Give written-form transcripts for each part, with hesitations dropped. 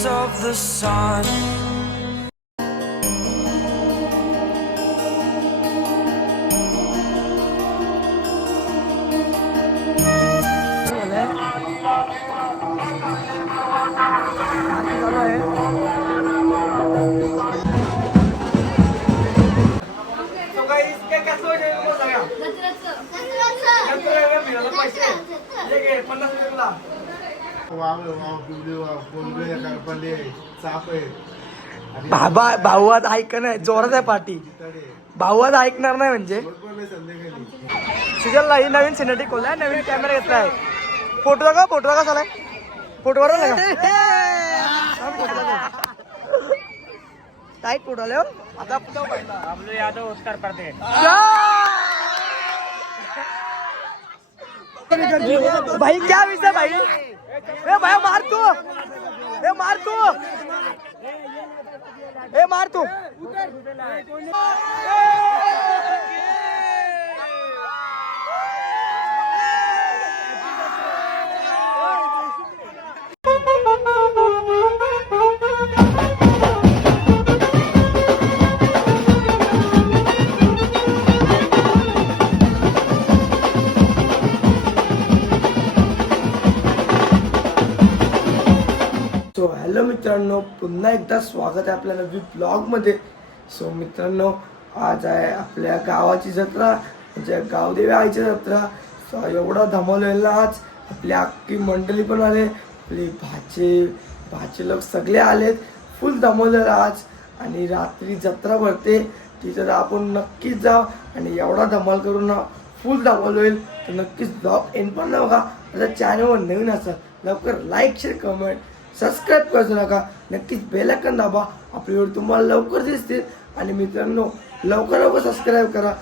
rays of the sun. भाऊ आज ऐक नाही, जोरात आहे पार्टी. भाऊ आज ऐकणार नाही म्हणजे. सुजलला ही नवीन सिनेटिक खोललाय, नवीन कॅमेरा घेतलाय. फोटो का झालाय, फोटो वर टाईट फोटो आले. आता बबलू यादव उत्तर प्रदेश. भाई क्या विषय भाई. ए भाई मार तू, ए मार तू, ए मार तू. सो हॅलो मित्रांनो, पुन्हा एकदा स्वागत आहे आपल्या नवीन ब्लॉगमध्ये. सो मित्रांनो, आज आहे आपल्या गावाची जत्रा, म्हणजे गावदेवी आईची जत्रा. सो एवढा धमावलेला आज. आपली अख्खी मंडळी पण आले, आपली भाचे लोक सगळे आलेत. फुल धमावलेला आज. आणि रात्री जत्रा भरते, तिथं आपण नक्कीच जाऊ. आणि एवढा धमाल करून ना फुल धमाल होईल. तर नक्कीच ब्लॉग एंड पण ना बघा. माझ्या चॅनलवर नवीन असाल लवकर लाईक, शेअर, कमेंट, सबस्क्राईब करायचं नका. नक्कीच बेल आयकॉन दाबा, आपले व्हिडिओ तुम्हाला लवकर दिसतील. आणि मित्रांनो, लवकर सबस्क्राईब करा.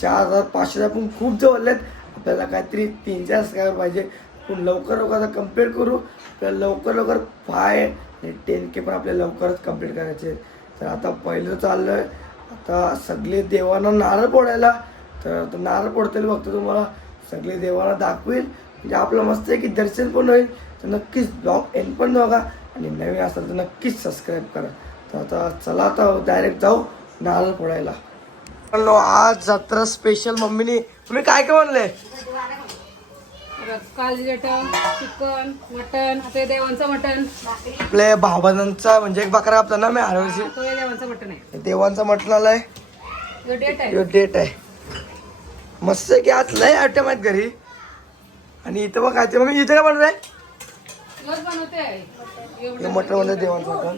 4500 आपण खूप जवळ आहेत. आपल्याला काहीतरी 3-4 सबस्क्राईबर पाहिजे. आपण लवकर कम्प्लीट करू. आपल्याला लवकर 5 आणि 10K पण आपल्याला लवकरच कम्प्लीट करायचे. तर आता पहिलं चाललं आहे, आता सगळे देवांना नारळ फोडायला. तर नारळ फोडतील बघतो, तुम्हाला सगळे देवांना दाखवेल. म्हणजे आपलं मस्त आहे की दर्शन पण होईल. तर नक्कीच ब्लॉग एंड पण बघा. आणि नवीन असेल तर नक्कीच सबस्क्राईब करा. तर आता चला, आता डायरेक्ट जाऊ नारळ फोडायला. आज जत्रा स्पेशल. मम्मीने तुम्ही काय म्हणले? चिकन, मटन, आपल्या देवांचं मटन. आपल्या भावबांचा म्हणजे एक बकरा कापता ना मी हर वर्षी. देवांचं मटन आहे. देवांचा मटण आलाय. डेट आहे. मस्त आहे की आज लय आयटम आहेत घरी. आणि इथं बघ काय मग इथे काय बनवलंय? मटण म्हणजे देवांचं मटण.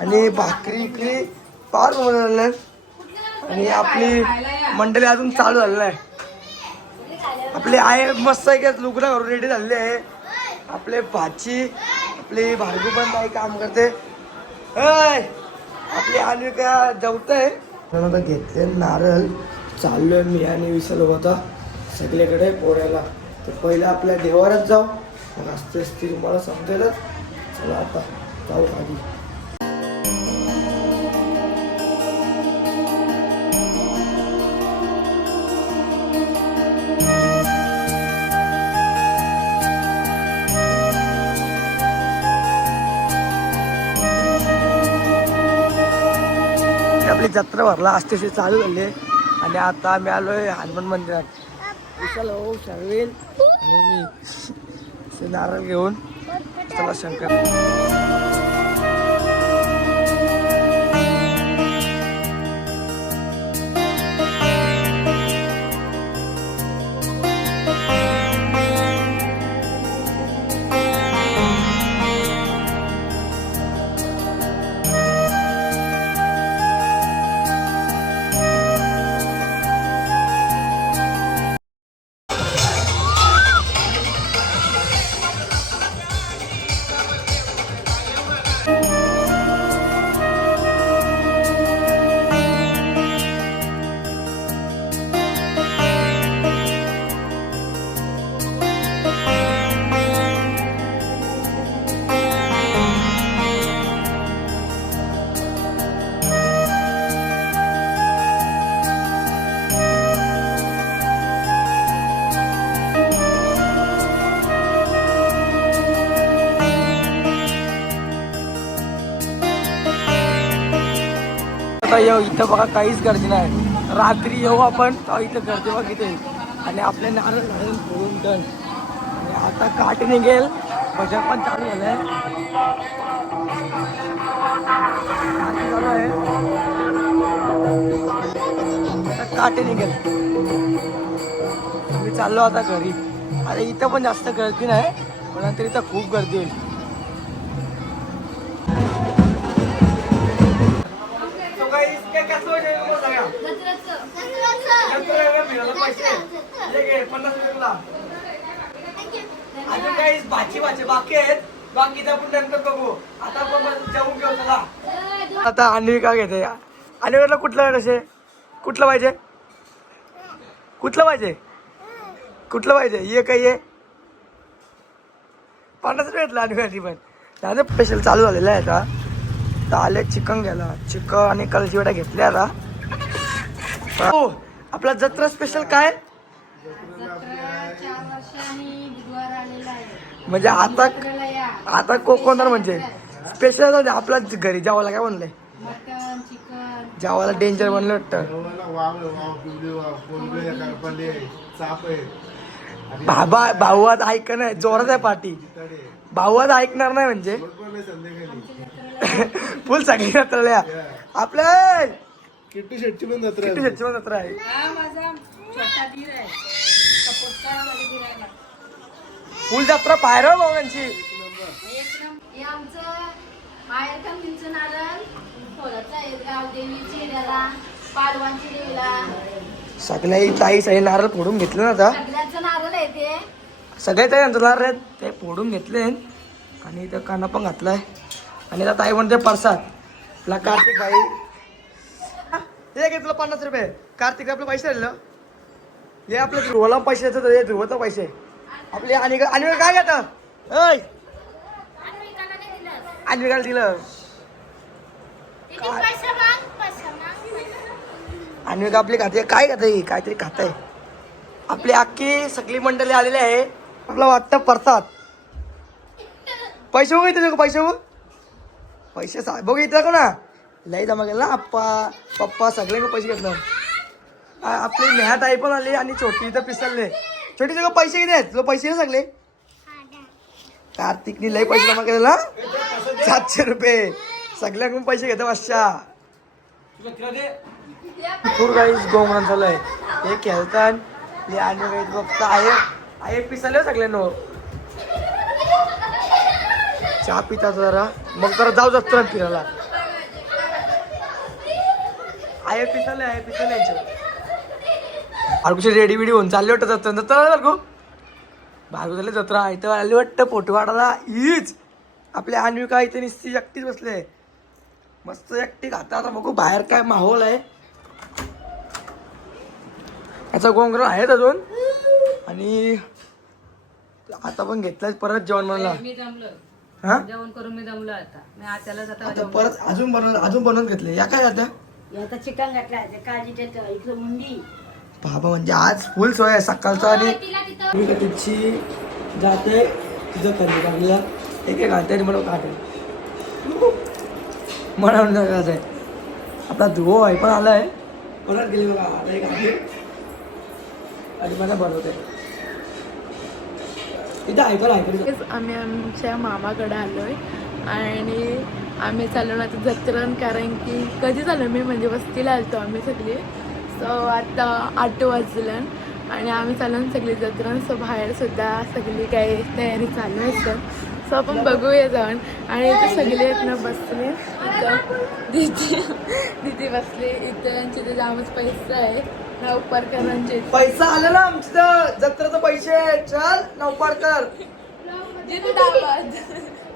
आणि भाकरी इकली फार बनवलेलं. आणि आपली मंडळी अजून चालू झालेलं आहे. आपले आहे मस्त आहे की लुगडं घरून रेडी झालेले आहे. आपले भाची, आपली भार्गू पण काही काम करते. आपली अन्विका जेवतंय. आता घेतले नारळ. चाललोय मी आणि विशाल होता सगळीकडे पोळ्याला. तर पहिलं आपल्या देवारात जाऊ, मग असते असते तुम्हाला समजेलच. चला आता जाऊ खाली. आपली जत्रा भरला असते चालू झाली. आणि आता आम्ही आलोय हनुमान मंदिरात. विशाल हो, शर्वेल आणि मी नारळ घेऊन चला शंकर. आता येऊ इथं बघा काहीच गर्दी नाही. रात्री येऊ आपण तेव्हा इथं गर्दी बघा इथे. आणि आपल्या नारळ घालून फोडून टन. आणि आता काट निघेल. भजन पण चालू झालंय. चालू आहे. आता काटे निघेल. मी चाललो आता घरी. आता इथं पण जास्त गर्दी नाही, पण नंतर इथं खूप गर्दी होईल. अजून काही भाजी बाकी आहेत. बाकी आपण नंतर बघू. आता आपण जाऊन घेऊ. चला आता अन्विका घेते. अन्विकाला कुठलं कसे कुठलं पाहिजे कुठलं पाहिजे ये काही आहे 50 रुपये घेतला अन्विकाची पण. त्याचं स्पेशल चालू झालेलं आहे आता. तर आले चिकन घ्यायला. चिकन आणि कलची वड्या घेतल्या आता. हो आपला जत्रा स्पेशल काय म्हणजे आता कोकणात म्हणजे स्पेशल आपला घरी जेवायला काय म्हणलंय जेवायला डेंजर बनलं वाटतं. भाऊ आज ऐक नाही जोरात आहे पार्टी. भाऊ आज ऐकणार नाही म्हणजे फुल सगळी जत्रा आपल्या किट्टू शेटची पण जत्रा आहे. फुल जत्रा बाहेर भावांची. सगळ्या ताई सगळे नारळ फोडून घेतले ना आता. सगळे ताई नारळ आहेत ते फोडून घेतले. आणि इथं काना पण घातलाय. आणि आता ताई म्हणते प्रसाद आपला कार्तिक भाई हे घेतलं 50 रुपये. कार्तिक आपले पैसे राहिलं हे आपल्या ध्रुवाला पैसे देतात. हे ध्रुवाचा पैसे आपले. आणि काय घेत अन्विकाला दिलं. अन्विका आपली खाते काय खाते काहीतरी खाताय. आपली अख्खी सगळी मंडळी आलेली आहे. आपला वाटतं प्रसाद. पैसे बघ इथे पैसे बघ इथं ना लई जमा केला ना आप्पा पप्पा सगळ्यांनी पैसे घेतलं. आपली नेहात आई पण आली आणि छोटी इथं पिसलले. छोटी सगळं पैसे किती आहेत तुला पैसे सगळे. कार्तिकनी लई पैसे जमा केले ना 700 रुपये. सगळ्यांकडून पैसे घेतो अशा पूर काही गोंगण झालंय. हे खेळतात हे आणि काही बघता आहे पिसले सगळ्यांना. चहा पिता जरा मग जरा जाऊ जत्रा फिरायला. आहे पिसले अरे रेडी बिडी होऊन चालले वाटतं जत्रा गो भारू झाले जत्रा. इथं आली वाटतं फोटो काढायला हीच आपल्या अन्विका इथे निस्ती एकटीच बसले मस्त एकटी खाता. आता बघू बाहेर काय माहोल आहे. याचा गोंगरा आहेत अजून. आणि आता पण घेतलाय परत जेवण म्हणला. हा जेवण करून मी जमलो आता परत अजून बनवून घेतले. या काय आता चिकन घातला मुंडी बाबा म्हणजे आज फुल सोय आहे सकाळचा. आणि तिची जाते तिचं खरेदी लागलेला एक घालते आणि मला काढेल म्हणून आहे. आपला धुवो आहे पण आलाय परत गेली बघा. आता एक आहे आणि मला बनवते इथं आहे पण आहे. आम्ही आमच्या मामाकडे आलोय आणि आम्ही चाललो ना आता जत्रण. कारण की कधी चाललो मी म्हणजे वस्तीला आलतो आम्ही सगळी. सो आता 8 वाजलं आणि आम्ही चालून सगळी जत्रण. सो बाहेर सुद्धा सगळी काही तयारी चालू असतं. सो आपण बघूया जाऊन. आणि इथे सगळे आहेत ना बसले. इथं दिदी बसले इथं. त्यांचे ते जामच पैसा आहे नवपारकरांचे. पैसा आला ना आमचं जत्राचं पैसे. चल नवपारकर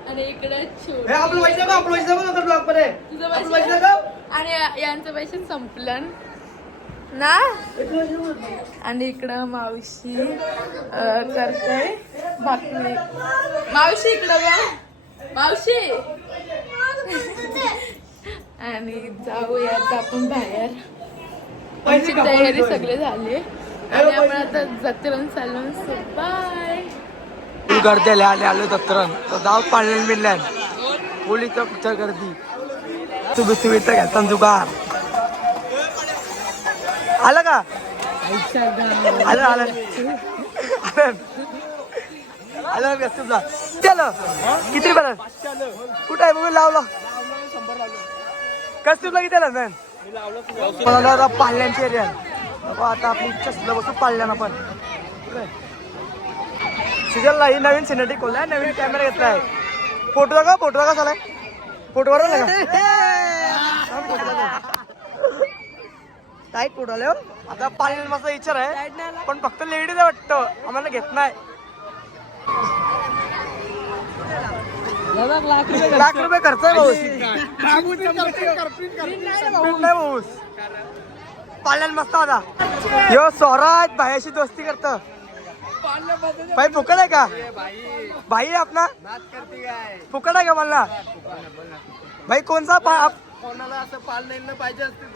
आणि इकडे आपलं पैसे ब्लॉग मध्ये आणि यांचं पैसे संपलं ना. आणि इकडं मावशी करताय भाकरी. मावशी इकडं बा मावशी. आणि जाऊयात आपण बाहेर. आमची तयारी सगळी झाली आणि आपण आता जत्रण चालून. बाय. फुल गर्दी आलो जत्रण तर जाऊ पाळल्यान बिनल्यान फुल इथं पिक्चर गर्दी. सुबिस्ती घ्यायचा जुगार आलं का आलं आलं आलं कस्तुरला चलो किती रुपयाला कुठं आहे बघून लावलं कस्तुरला किती आलं मॅम मला पाल्यांची एरिया आता आपली इच्छा सुद्धा बसू पाळल्यानं पण सिजलला ही नवीन सिनेटिक खोललाय नवीन कॅमेरा घेतलाय फोटो दाखवा झालाय फोटो वर टाईट फोटो आले आता पाळण्याला मस्त विचार आहे पण फक्त लेडीज आहे वाटतं आम्हाला घेत नाही लाख रुपये खर्च आहे भाऊ पाळण्याला मस्त होता यो स्वराज भाईशी दोस्ती करत भाई फुकट आहे का भाई आपला फुकट आहे का मला भाई कोणचा कोणाला असं पाल नाही पाहिजे असते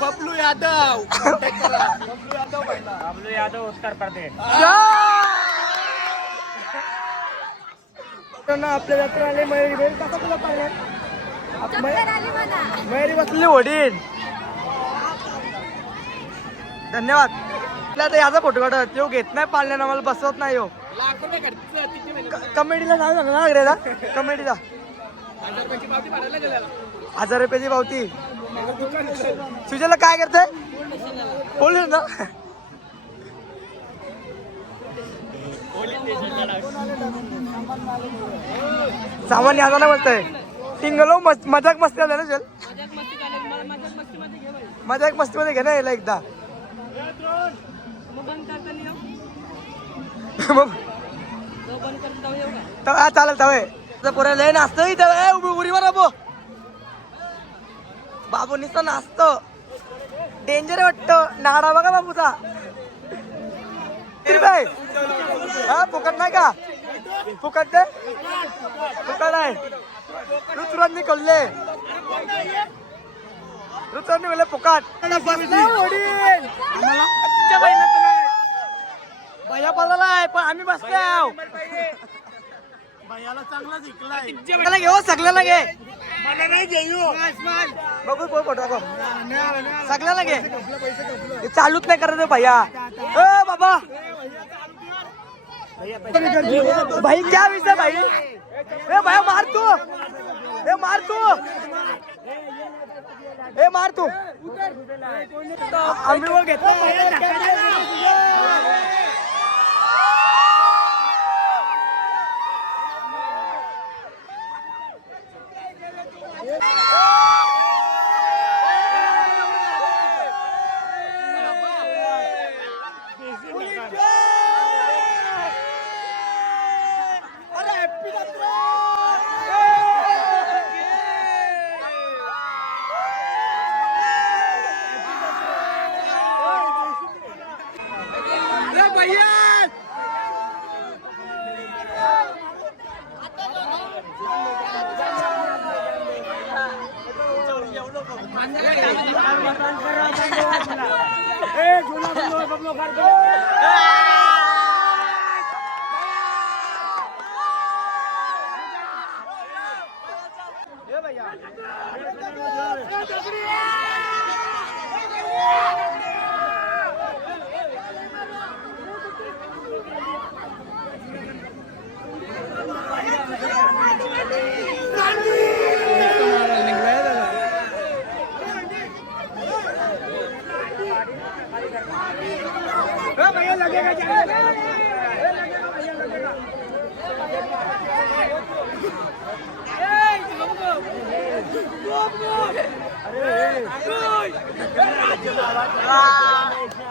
बबलू यादव बबलू यादव उत्तर प्रदेश आपल्या जत्रा आले मयुरी कसा तुला पाळल्या मयुरी बसली वडील धन्यवाद आपल्या याचा फोटो काढत तो घेत नाही पाळण्यानं आम्हाला बसवत नाही हो कमेडीला सांग ना ग्रेला कमेडीला 1000 रुपयाची पावती सुजयला काय करते पोलीस ना सामान्य आता ना बोलतोय टिंगलो मजाक मस्ती आल्या ना चल मजाक मस्ती मध्ये घे ना याला एकदा चालेल तवे पोरा लय नाचतो उरी वर बाबू नुसतं नाचतो डेंजर वाटतं नाडा बघा बाबूचा हा फुकट नाही का फुकट दे फुकट आहे ऋतुरांनी कळले ऋतुरांनी बोलले फुकट भैया पळालाय पण आम्ही बसलो भैयाला चांगला जिंकलाय घेऊ सगळ्याला घे मला नाही घेऊ बघू फोटो दाखव सगळ्याला घे चालूच नाही करत भैया बाबा भाई क्या विषय भाई भैया मार तू मार तू आम्ही वर घेतला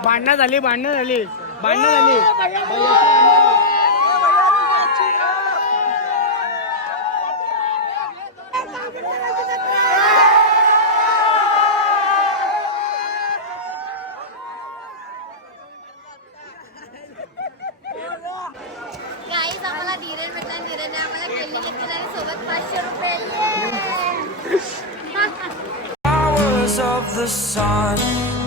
भांडणं झाली गाईज आम्हाला धीरेन भेटला धीरेने आम्हाला केली घेतली आणि सोबत 500 रुपये Hours of the sun